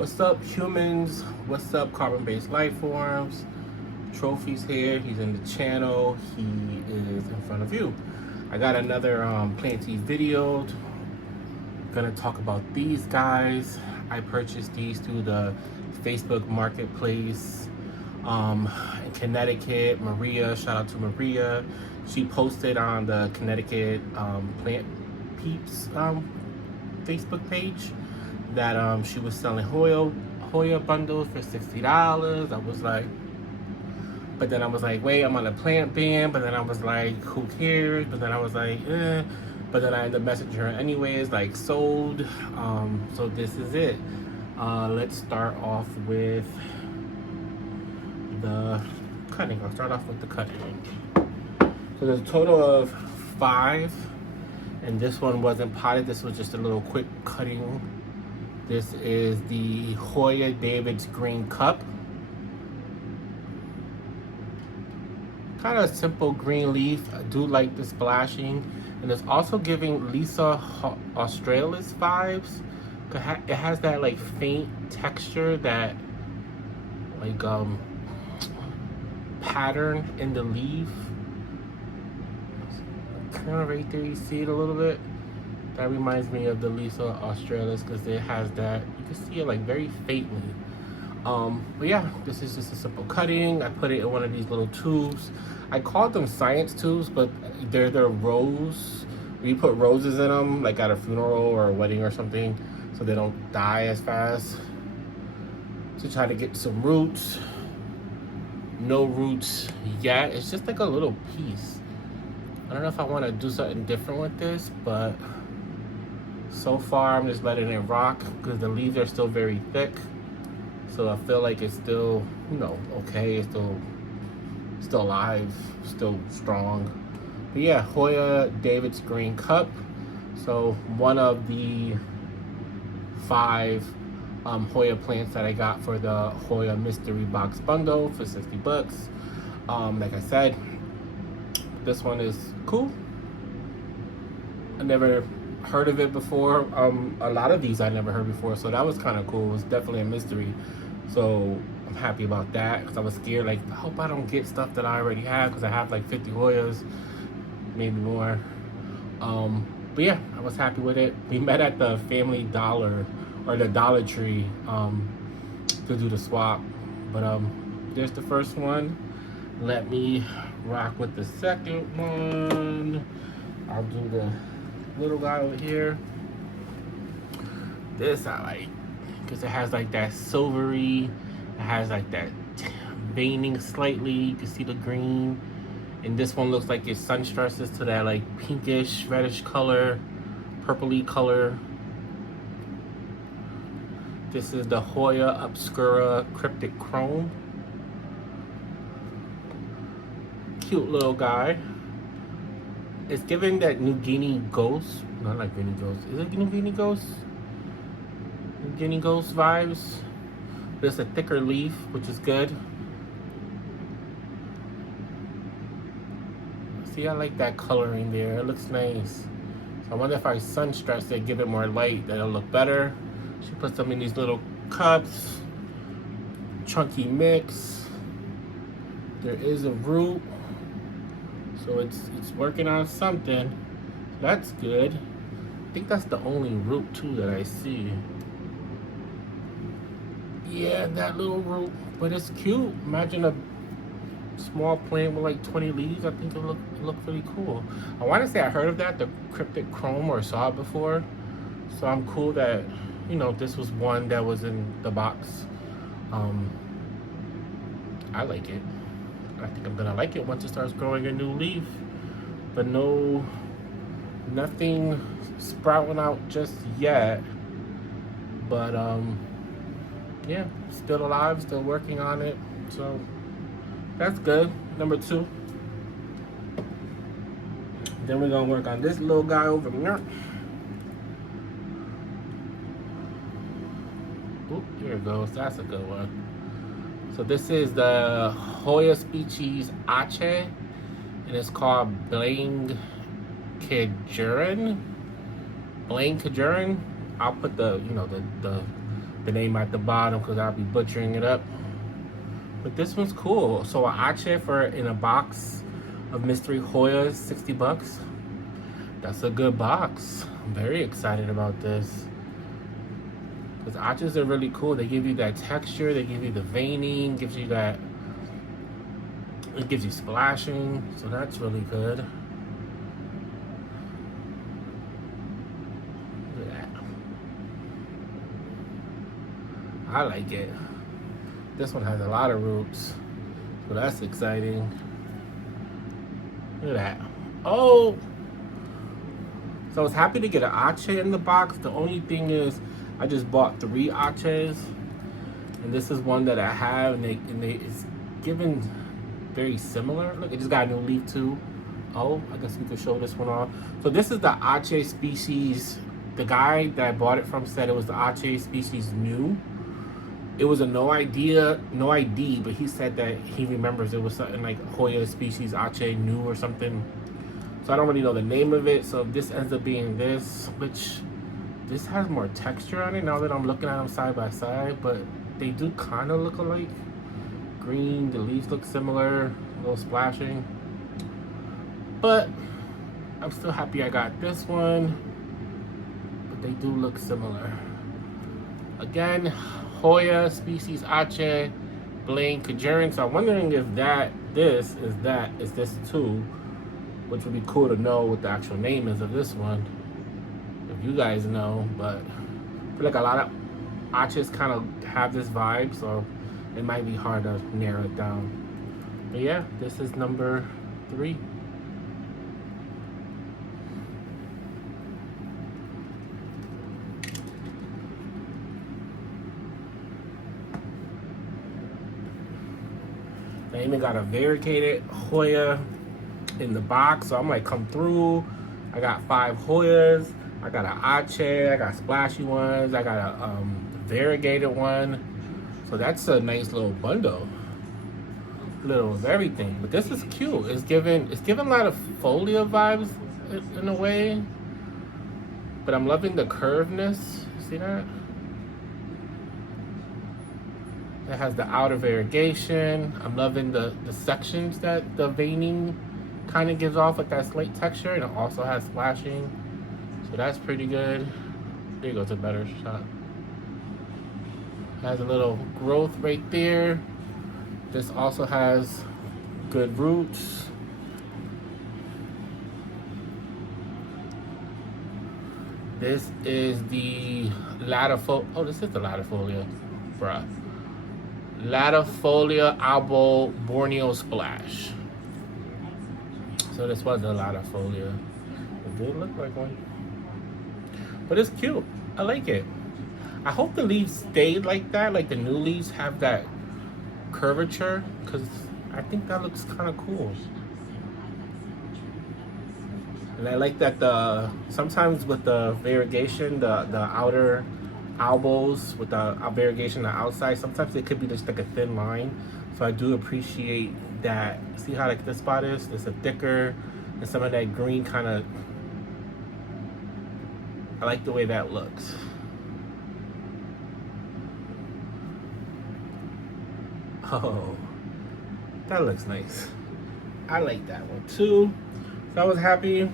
What's up, humans? What's up, carbon-based life forms? Trophy's here. He's in the channel. He is in front of you. I got another planty video. Gonna talk about these guys. I purchased these through the Facebook Marketplace in Connecticut. Maria, shout out to Maria. She posted on the Connecticut Plant Peeps Facebook page that she was selling Hoya bundles for $60. I was like, but then I was like, wait, I'm on a plant ban. But then I was like, who cares? But then I was like, eh. But then I ended up messaging her anyways, like sold. So this is it. Let's start off with the cutting. I'll start off with the cutting. So there's a total of 5, and this one wasn't potted. This was just a little quick cutting. This is the Hoya David's Green Cup. Kind of simple green leaf. I do like the splashing. And it's also giving Lisa Australis vibes. It has that like faint texture, that like pattern in the leaf. Kind of right there, you see it a little bit. That reminds me of the Lisa Australis because it has that, you can see it like very faintly. But yeah, this is just a simple cutting. I put it in one of these little tubes. I called them science tubes, but they're rose. You put roses in them, like at a funeral or a wedding or something, so they don't die as fast. To try to get some roots. No roots yet. It's just like a little piece. I don't know if I want to do something different with this, but so far I'm just letting it rock because the leaves are still very thick. So I feel like it's still, okay. It's still alive, still strong. But yeah, Hoya David's Green Cup. So one of the 5 Hoya plants that I got for the Hoya Mystery Box Bundle for $60. Like I said, this one is cool. I never heard of it before. A lot of these I never heard before, so that was kind of cool. It was definitely a mystery. So I'm happy about that because I was scared, like, I hope I don't get stuff that I already have because I have like 50 Hoyas, maybe more. But yeah, I was happy with it. We met at the Family Dollar or the Dollar Tree to do the swap. But there's the first one. Let me rock with the second one. I'll do the little guy over here. This I like because it has like that silvery, it has like that veining slightly. You can see the green, and this one looks like it sun stresses to that like pinkish reddish color, purpley color. This is the Hoya Obscura Cryptic Chrome. Cute little guy. It's giving that New Guinea ghost, not like Guinea ghost. Is it New Guinea ghost? New Guinea ghost vibes. But it's a thicker leaf, which is good. See, I like that coloring there. It looks nice. So I wonder if I sun stress it, give it more light, that'll look better. She puts them in these little cups. Chunky mix. There is a root. So it's working on something. That's good. I think that's the only root too that I see. Yeah, that little root, but it's cute. Imagine a small plant with like 20 leaves. I think it look really cool. I want to say I heard of that, the Cryptic Chrome, or saw it before. So I'm cool that this was one that was in the box. I like it. I think I'm gonna like it once it starts growing a new leaf. But nothing sprouting out just yet. But yeah, still alive, still working on it. So that's good. Number 2. Then we're gonna work on this little guy over here. Oop, here it goes. That's a good one. So this is the Hoya species Aceh, and it's called Blangkejeren. Blangkejeren. I'll put the the name at the bottom because I'll be butchering it up. But this one's cool. So Aceh for in a box of mystery Hoyas, 60 bucks. That's a good box. I'm very excited about this. Because Acehs are really cool. They give you that texture, they give you the veining, gives you that, it gives you splashing. So that's really good. Look at that. I like it. This one has a lot of roots, so that's exciting. Look at that. Oh! So I was happy to get an Aceh in the box. The only thing is, I just bought 3 Acehs, and this is one that I have, and it's given very similar. Look, it just got a new leaf too. Oh, I guess we could show this one off. So this is the Aceh species. The guy that I bought it from said it was the Aceh species new. It was a no ID, but he said that he remembers it was something like Hoya species Aceh new or something. So I don't really know the name of it. So if this ends up being this, which this has more texture on it now that I'm looking at them side by side, but they do kind of look alike. Green, the leaves look similar, a little splashing. But I'm still happy I got this one, but they do look similar. Again, Hoya species Aceh Blangkejeren. So I'm wondering if this is this too, which would be cool to know what the actual name is of this one. If you guys know, but I feel like a lot of Acehs kind of have this vibe, so it might be hard to narrow it down. But yeah, this is number 3. I even got a variegated Hoya in the box, so I'm like, come through. I got 5 Hoyas. I got an Aceh. I got splashy ones. I got a variegated one. So that's a nice little bundle, little of everything. But this is cute. It's giving a lot of Latifolia vibes in a way. But I'm loving the curvedness. See that? It has the outer variegation. I'm loving the sections that the veining kind of gives off with that slate texture, and it also has splashing. So that's pretty good. There goes a better shot. Has a little growth right there. This also has good roots. This is the Latifolia. Oh, this is the Latifolia, bruh. Latifolia Albo Boreno Splash. So this was a Latifolia. It did look like one, but it's cute. I like it. I hope the leaves stayed like that, like the new leaves have that curvature, because I think that looks kind of cool. And I like that sometimes with the variegation, the outer albos with the variegation on the outside, sometimes it could be just like a thin line. So I do appreciate that. See how like this spot is? It's a thicker, and some of that green kind of, I like the way that looks. Oh, that looks nice. I like that one too. So I was happy.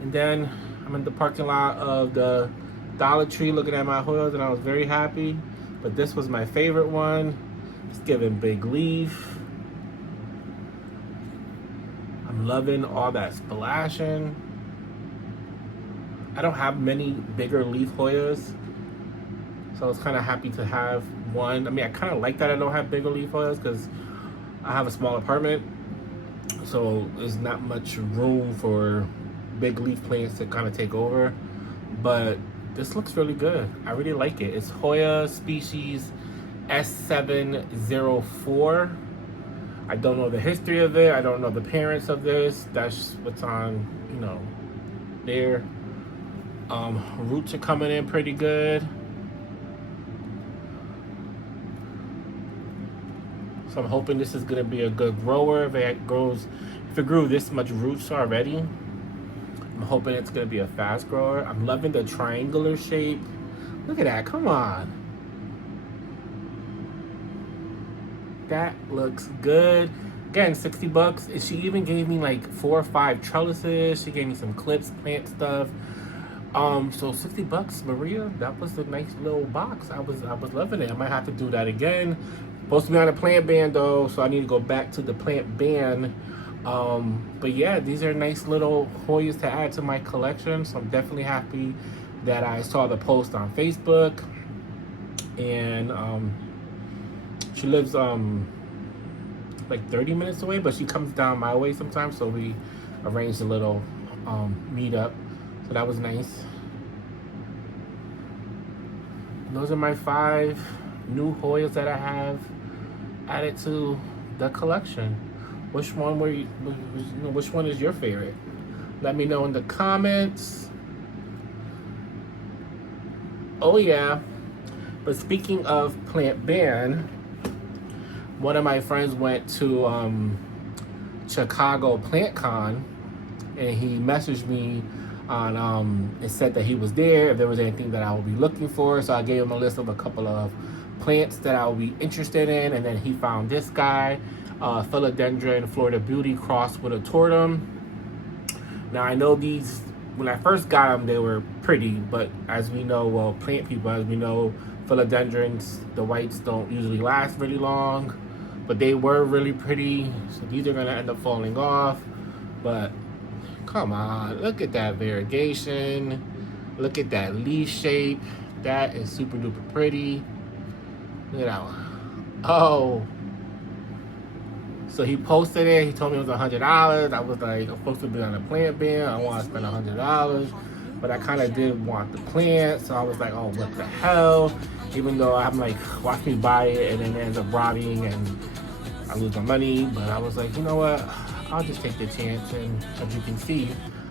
And then I'm in the parking lot of the Dollar Tree looking at my Hoyas, and I was very happy. But this was my favorite one. It's giving big leaf. I'm loving all that splashing. I don't have many bigger leaf Hoyas, so I was kind of happy to have one. I mean, I kind of like that I don't have bigger leaf Hoyas because I have a small apartment, so there's not much room for big leaf plants to kind of take over. But this looks really good. I really like it. It's Hoya species S704. I don't know the history of it. I don't know the parents of this. That's what's on, you know, there. Roots are coming in pretty good. So I'm hoping this is gonna be a good grower. If it grew this much roots already, I'm hoping it's gonna be a fast grower. I'm loving the triangular shape. Look at that, come on. That looks good. Again, 60 bucks. And she even gave me like 4 or 5 trellises. She gave me some clips, plant stuff. So 60 bucks, Maria. That was a nice little box. I was loving it. I might have to do that again. Supposed to be on a plant ban though, so I need to go back to the plant ban. But yeah, these are nice little Hoyas to add to my collection. So I'm definitely happy that I saw the post on Facebook. And she lives like 30 minutes away, but she comes down my way sometimes, so we arranged a little meetup. So that was nice. And those are my 5 new Hoyas that I have added to the collection. Which one were you know, which one is your favorite? Let me know in the comments. Oh yeah. But speaking of plant ban, one of my friends went to Chicago Plant Con, and he messaged me on and said that he was there, if there was anything that I would be looking for. So I gave him a list of a couple of plants that I would be interested in, and then he found this guy, Philodendron Florida Beauty crossed with a Tortum. Now I know these, when I first got them, they were pretty, but as we know, well, plant people, as we know, philodendrons, the whites don't usually last really long, but they were really pretty. So these are gonna end up falling off. But come on, look at that variegation. Look at that leaf shape. That is super duper pretty. Look at that one. Oh. So he posted it. He told me it was $100. I was like, I'm supposed to be on a plant ban. I want to spend $100. But I kind of did want the plant. So I was like, oh, what the hell? Even though I'm like, watch me buy it and then it ends up rotting and I lose my money. But I was like, you know what? I'll just take the chance. And as you can see,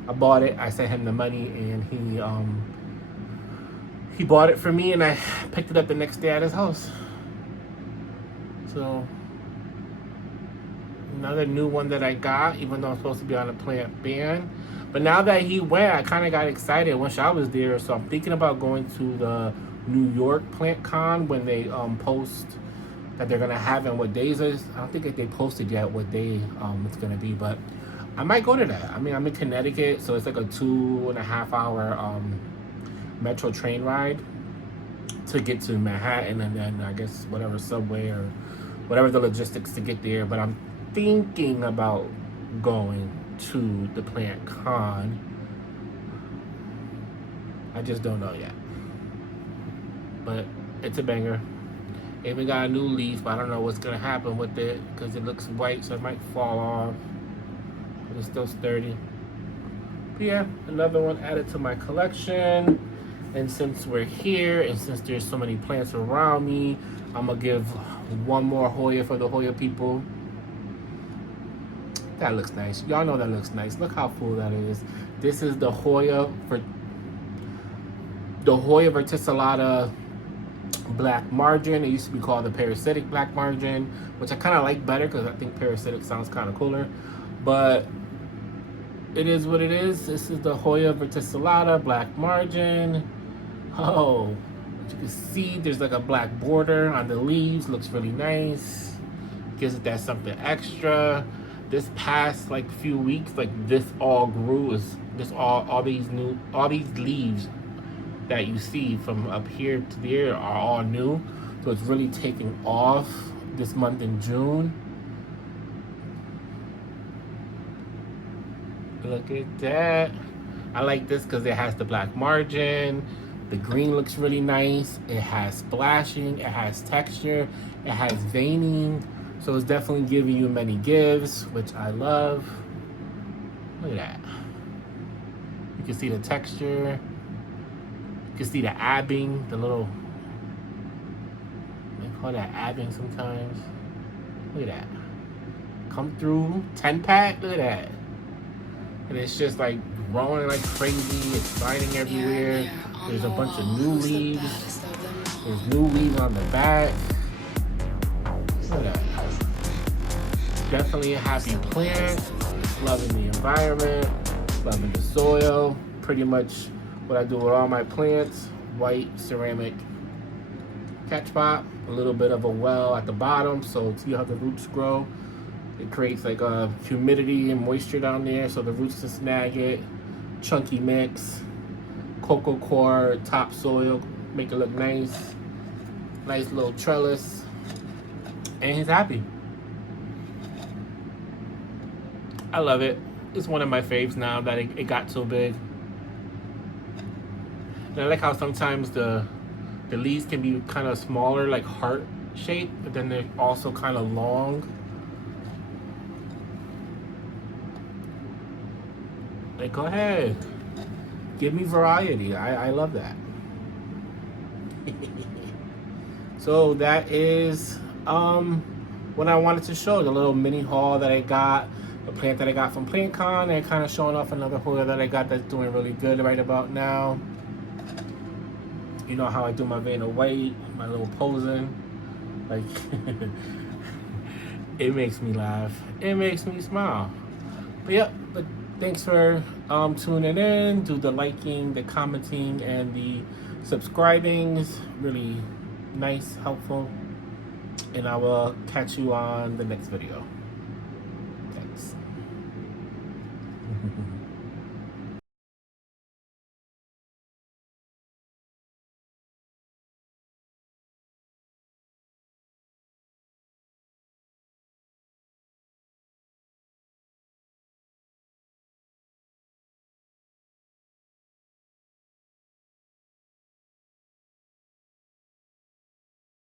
I bought it. I sent him the money and he bought it for me, and I picked it up the next day at his house. So another new one that I got, even though I'm supposed to be on a plant ban. But now that he went, I kind of got excited. Once I was there, so I'm thinking about going to the New York Plant Con when they post that they're gonna have and what days is. I don't think that they posted yet what day it's gonna be, but I might go to that. I mean, I'm in Connecticut, so it's like a 2.5 hour metro train ride to get to Manhattan, and then I guess whatever subway or whatever the logistics to get there. But I'm thinking about going to the plant con. I just don't know yet, but it's a banger. It even got a new leaf, but I don't know what's gonna happen with it because it looks white, so it might fall off, but it's still sturdy. But yeah, another one added to my collection. And since we're here and since there's so many plants around me, I'm gonna give one more Hoya for the Hoya people. That looks nice. Y'all know that looks nice. Look how full that is. This is the Hoya Verticillata black margin. It used to be called the parasitic black margin, which I kind of like better because I think parasitic sounds kind of cooler. But it is what it is. This is the Hoya Verticillata black margin. Oh, as you can see, there's like a black border on the leaves. Looks really nice. Gives it that something extra. This past like few weeks, like this all grew. Is this all these leaves that you see from up here to there are all new. So it's really taking off this month in June. Look at that. I like this because it has the black margin. The green looks really nice. It has splashing. It has texture. It has veining. So it's definitely giving you many gives, which I love. Look at that. You can see the texture. You can see the abbing, the little, they call that abbing sometimes. Look at that. Come through, 10-pack, look at that. And it's just like growing like crazy. It's spiding everywhere. There's a bunch of new leaves. There's new leaves on the back. Look at that. Definitely a happy plant. Loving the environment. Loving the soil. Pretty much what I do with all my plants. White ceramic catch pot. A little bit of a well at the bottom. So see how the roots grow. It creates like a humidity and moisture down there, so the roots can snag it. Chunky mix. Cocoa coir, topsoil. Make it look nice. Nice little trellis. And he's happy. I love it. It's one of my faves now that it got so big. And I like how sometimes the leaves can be kind of smaller, like heart shaped, but then they're also kind of long. Like, go ahead. Give me variety. I love that. So that is what I wanted to show. The little mini haul that I got. The plant that I got from PlantCon, and kind of showing off another Hoya that I got that's doing really good right about now. You know how I do my vein of white, my little posing. Like, it makes me laugh. It makes me smile. But yeah, but thanks for tuning in. Do the liking, the commenting, and the subscribing. It's really nice, helpful. And I will catch you on the next video. Thanks.